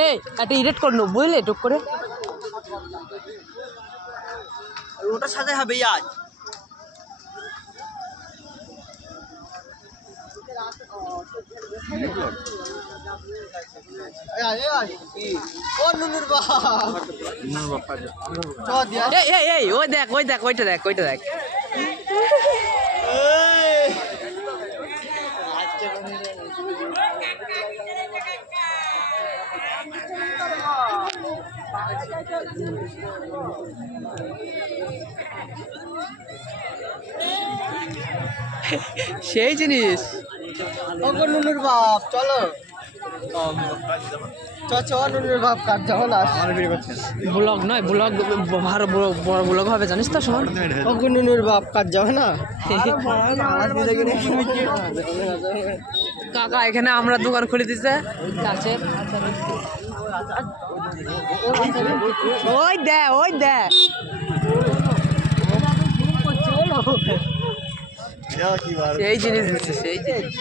এই একটা ইরেট করলো বুঝলে টুক করে ওটার সাথে হবে আজ ওই দেখ ওইটা দেখ সেই জিনিস নুনুর বাপ চলো নুনুর বাপ কাট যাবো না ব্লগ নয় ব্লগ ভালো বড় ব্লগ হবে জানিস তো শোন নুনুর বাপ কাট যাবে না কাকা এখানে আমরা দোকান খুলে দিছে কাছের ওই দে সেই জিনিস দিচ্ছে সেই জিনিস